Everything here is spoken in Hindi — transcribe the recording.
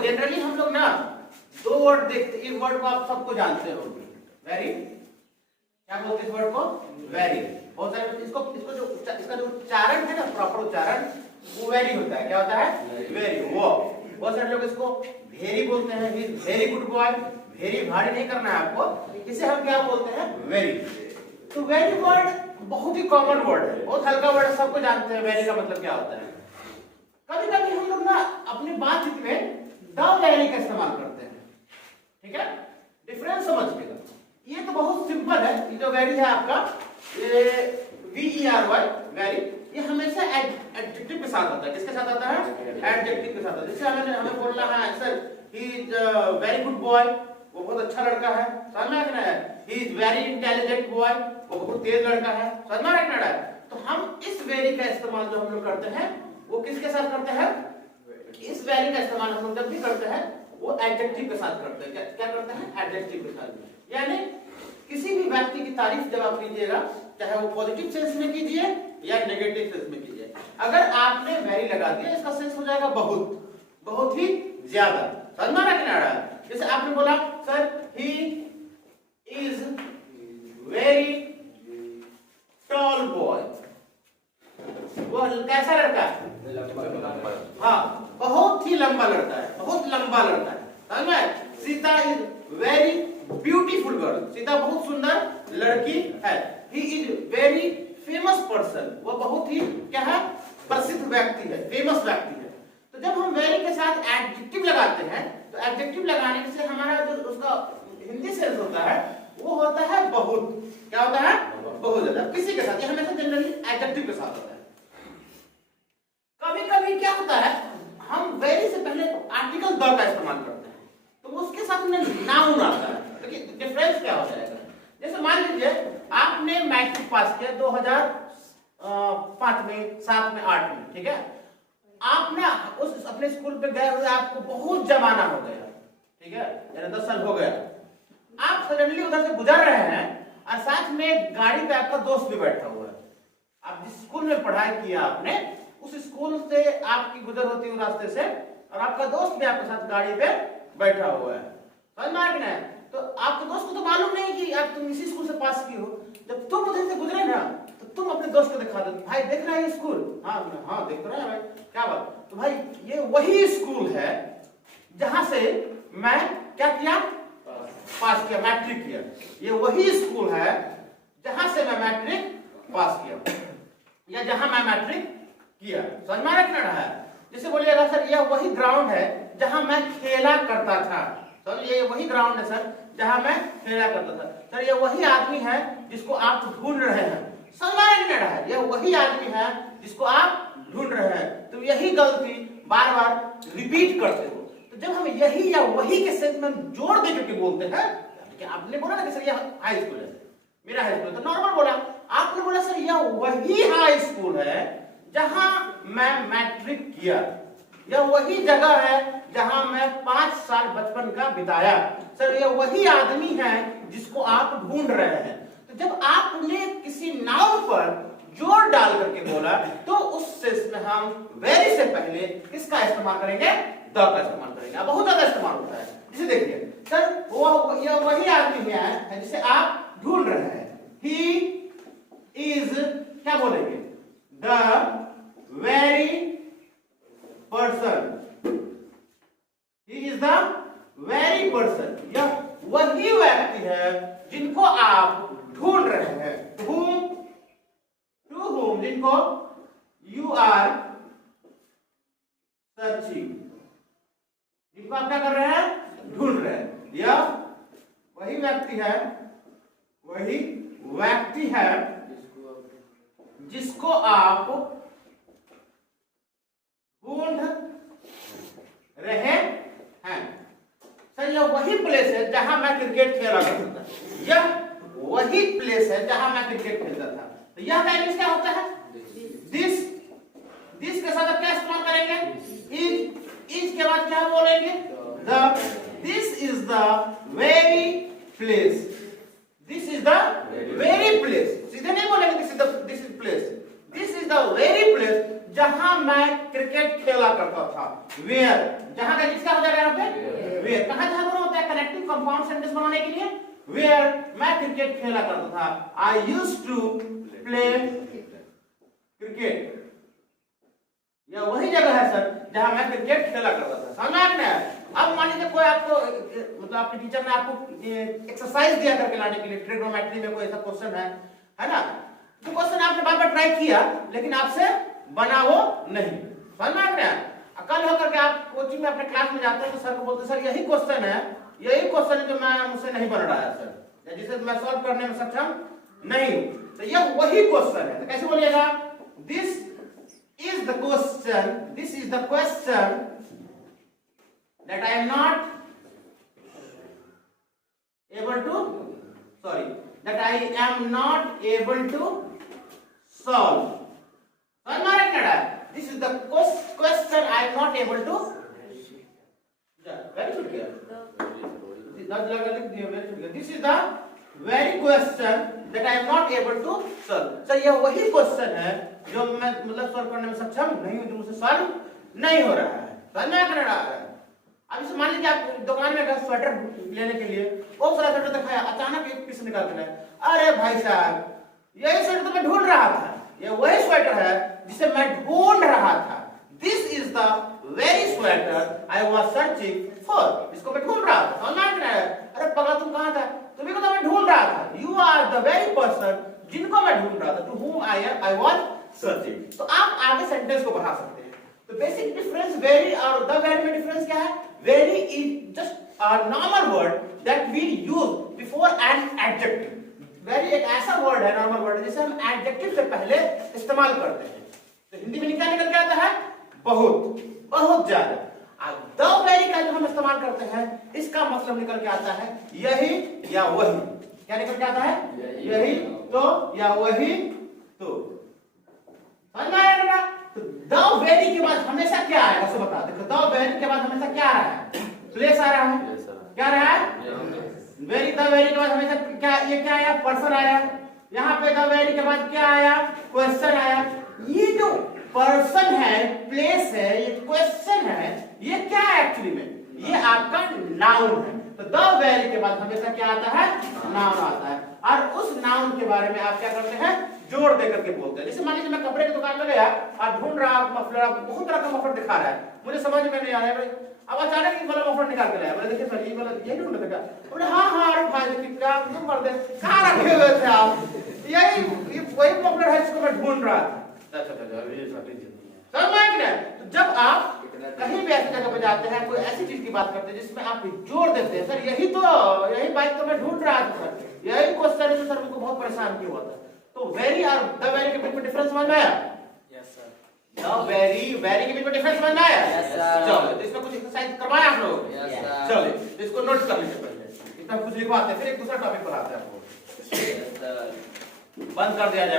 जनरली हम लोग ना दो वर्ड देखते, एक वर्ड को आप सबको जानते हो, वेरी, क्या बोलते हैं इस वर्ड को, वेरी। बहुत सारे इसको जो इसका जो उच्चारण है ना, प्रॉपर उच्चारण, वो वेरी होता है। क्या होता है? वेरी। वो बहुत सारे लोग इसको वेरी बोलते हैं, ही वेरी गुड बॉय। वेरी भारी नहीं करना है आपको, इसे हम क्या बोलते हैं? वेरी। तो वेरी वर्ड बहुत ही कॉमन वर्ड है, बहुत हल्का वर्ड है, सबको जानते हैं वेरी का मतलब क्या होता है। कभी कभी हम लोग ना अपनी बातचीत में द वेरी का इस्तेमाल करते हैं, ठीक है? डिफरेंस समझिएगा। ये तो बहुत सिंपल है, ये जो वेरी है आपका, ये VERY, वेरी, ये हमेशा एडजेक्टिव के साथ आता है। किसके साथ आता है? एडजेक्टिव के साथ आता है। जैसे हमें बोलना है sir he is very good boy, वो बहुत अच्छा लड़का है, समझ में आ रहा है? He is very intelligent boy, वो बहुत तेज लड़का है, समझ में आ रहा है? तो हम इस वेरी का इस्तेमाल जो हम लोग करते हैं वो किसके साथ करते हैं? इस वेरी का इस्तेमाल हम लोग जब भी करते हैं वो एडजेक्टिव के साथ करते हैं। क्या करते हैं? एडजेक्टिव के साथ। यानी किसी भी व्यक्ति की तारीफ जब आप कीजिएगा, चाहे वो पॉजिटिव सेंस में कीजिए या नेगेटिव सेंस में कीजिए, अगर आपने वेरी लगा दिया, इसका सेंस हो जाएगा बहुत, बहुत ही ज्यादा। समझ में आ रहा है? जैसे आपने बोला sir he is very tall boy, वो कैसा लड़का है? हाँ, बहुत ही लंबा लड़का है, बहुत लंबा लड़का है, समझ में? Sita is very beautiful girl, Sita बहुत सुंदर लड़की है। He is very famous person, वो बहुत ही क्या है? प्रसिद्ध व्यक्ति है, फेमस व्यक्ति है। तो जब हम वेरी के साथ एडजेक्टिव लगाते हैं, तो एडजेक्टिव लगाने से हमारा जो उसका हिंदी सेंस होता है वो होता है बहुत। क्या होता है? बहुत ज्यादा। किसी के साथ, ये हमेशा जनरली एडजेक्टिव के साथ होता है। कभी कभी क्या होता है, हम वेरी से पहले आर्टिकल द का इस्तेमाल करते हैं, तो उसके साथ में नाउन आता है। देखिए डिफरेंस क्या हो जाएगा। जैसे मान लीजिए आपने मैट्रिक पास किया 2005 में, 7 में, 8 में, ठीक है? आप ना उस अपने स्कूल पे गए हुए, आपको बहुत जमाना हो गया, ठीक है, यानी 10 साल हो गया। आप सडनली उधर से गुजर रहे हैं और साथ में गाड़ी पे आपका दोस्त भी बैठा हुआ है। आप जिस स्कूल में पढ़ाई किया आपने, उस स्कूल से आपकी गुजर होती है रास्ते से, और आपका दोस्त भी आपके साथ गाड़ी पे बैठा हुआ है, समझ में आ रहा है? तो आपके दोस्त को तो मालूम नहीं कि आप तुम इसी स्कूल से पास की हो। जब तुम उधर से गुजरे ना, तो तुम अपने दोस्त को दिखा दो, भाई देख रहा है ये स्कूल? हाँ हाँ देख रहा है भाई, क्या बात? तो भाई ये वही स्कूल है जहां से मैं क्या किया? पास किया, मैट्रिक किया। ये वही स्कूल है जहां से मैं मैट्रिक पास किया, या जहां मैं मैट्रिक किया। समझ में रखना है? जैसे बोलिएगा सर यह वही ग्राउंड है जहां मैं खेला करता था। सर ये वही ग्राउंड है सर जहां मैं खेला करता था। सर ये वही आदमी है जिसको आप ढूंढ रहे हैं। समझ में रखना है? यह वही आदमी है जिसको आप ढूंढ रहे हैं। तो यही गलती बार बार रिपीट करते हो। तो जब हम यही या वही के सेंस में जोड़ दे करके बोलते हैं, कि आपने बोला ना कि सर यह हाई स्कूल है, मेरा हाई स्कूल है, तो नॉर्मल बोला। आपने बोला सर यह वही हाई स्कूल है जहां मैं मैट्रिक किया, यह वही जगह है जहां मैं 5 साल बचपन का बिताया। सर यह वही आदमी है जिसको आप ढूंढ रहे हैं। तो जब आपने किसी नाउन पर जोर डाल करके बोला, तो उस सेंस में हम वेरी से पहले किसका इस्तेमाल करेंगे? द का इस्तेमाल करेंगे। बहुत ज्यादा इस्तेमाल होता है। जैसे देखिए सर यह वही आदमी है जिसे आप ढूंढ रहे हैं। ही इज, क्या बोलेंगे? The very person, he is the very person, यह वही व्यक्ति है जिनको आप ढूंढ रहे हैं। टू whom, जिनको यू आर सर्चिंग, जिनको आप क्या कर रहे हैं? ढूंढ रहे हैं। यह वही व्यक्ति है, वही व्यक्ति है जिसको आप ढूंढ रहे हैं। सर यह वही प्लेस है जहां मैं क्रिकेट खेला करता था। यह वही प्लेस है जहां मैं क्रिकेट खेलता था। तो यह का इंग्लिश क्या होता है? दिस। दिस के साथ आप क्या इस्तेमाल करेंगे? इज के बाद क्या बोलेंगे? The. This is the very place, this is the very place. सीधे नहीं बोलेंगे this is place, this is the very place जहां मैं क्रिकेट खेला करता था। वेयर, जहां का जिसका हो जाएगा यहाँ पे वेयर। कहां जहां दोनों होता है कनेक्टिव कंपाउंड सेंटेंस बनाने के लिए वेयर मैं क्रिकेट खेला करता था, I used to play cricket. यह वही जगह है सर जहां मैं क्रिकेट खेला करता था। समझ में आ गया? अब मान लीजिए कोई आपको मतलब आपके टीचर ने आपको एक्सरसाइज दिया करके लाने के लिए, ट्रिग्नोमेट्री में कोई ऐसा क्वेश्चन है ना, तो क्वेश्चन आपने बार बार ट्राई किया लेकिन आपसे बना वो नहीं। समझ में आ गया? कल होकर के आप कोचिंग में अपने क्लास में जाते हैं तो सर को बोलते सर यही क्वेश्चन है जो मैं मुझसे नहीं बन रहा है सर, जिसे मैं सॉल्व करने में सक्षम नहीं हूं। तो यह वही क्वेश्चन है। तो कैसे बोलिएगा? This is the question that I am not able to solve. This is the question I am not able to. Very good here. This is the very question that I am not able to solve. Sir यह वही क्वेश्चन है जो मैं मतलब सॉल्व करने में सक्षम नहीं हूं, जो मुझसे सॉल्व नहीं हो रहा है। समझ में आ रहा है? अब इसे मान लीजिए आप दुकान में गए स्वेटर लेने के लिए, बहुत सारा स्वेटर दिखाया, अचानक एक पीस निकाल के लाए, अरे भाई साहब यही स्वेटर तो मैं ढूंढ रहा था, ये वही स्वेटर है जिसे मैं ढूंढ रहा था। This is the very sweater I was searching for. इसको मैं ढूंढ रहा था। समझ में आ रहा है? अरे पगला तुम कहां था? तुम्ही को तो मैं ढूंढ रहा था। You are the very person जिनको मैं ढूंढ रहा था, to whom I was searching। तो आप आगे सेंटेंस को बढ़ा सकते हैं। तो बेसिक डिफरेंस वेरी और द वेरी में डिफरेंस क्या है? Very is just a normal word that we use before an adjective. Very एक ऐसा वर्ड है, नॉर्मल वर्ड, जिसे हम एडजेक्टिव से पहले इस्तेमाल करते हैं। तो हिंदी में क्या निकल के आता है? बहुत, बहुत ज्यादा। द वेरी का जो हम इस्तेमाल करते हैं इसका मतलब निकल के आता है यही या वही। क्या निकल के आता है? यही तो या वही तो। समझ में आएगा? तो द वेरी के बाद हमेशा क्या आएगा? उसे बता। देखो द वेरी के बाद हमेशा क्या आ रहा है? प्लेस आ रहा है। क्या आ रहा है? वेरी। द वेरी के बाद हमेशा क्या, ये क्या आया? पर्सन आया। यहाँ पे द वेरी के बाद क्या आया? क्वेश्चन आया। ये जो पर्सन है, प्लेस है, ये क्वेश्चन है, ये क्या है एक्चुअली में? ये आपका नाउन है। तो द वेरी के बाद हमेशा क्या आता है? नाउन आता है। और उस नाउन के बारे में आप क्या करते हैं? जोड़ देकर के बोलते हैं। जैसे मान लीजिए मैं कपड़े की दुकान में गया और ढूंढ रहा मफलर, आपको बहुत तरह का मफलर दिखा रहा है, मुझे समझ में नहीं आ रहा है। अब अचानक एक वाला मफलर निकाल के लाया। बोले देखिए सर ये वाला ये ढूंढ रहा था। बोले हाँ अरे भाई देखिए क्या तुम कर दे, कहां रखे हुए थे आप? यही वही मफलर है जिसको मैं ढूंढ रहा था। समझ में आया? तो जब आप कहीं भी ऐसी जगह पे जाते हैं, कोई ऐसी चीज की बात करते हैं जिसमें आप जोड़ देते हैं, सर यही बाइक तो मैं ढूंढ रहा था सर, यही क्वेश्चन है सर मुझको बहुत परेशान क्यों हुआ था। तो वेरी और द वेरी के बीच में डिफरेंस समझ में आया? Yes sir. द वेरी के बीच में डिफरेंस समझ में आया? Yes sir. चलो तो इसमें कुछ एक्सरसाइज करवाया आप लोग? Yes sir. चलिए तो इसको नोट कर लीजिए पहले, इतना कुछ लिखवाते हैं फिर एक दूसरा टॉपिक पढ़ाते हैं आपको। बंद कर दिया जाए।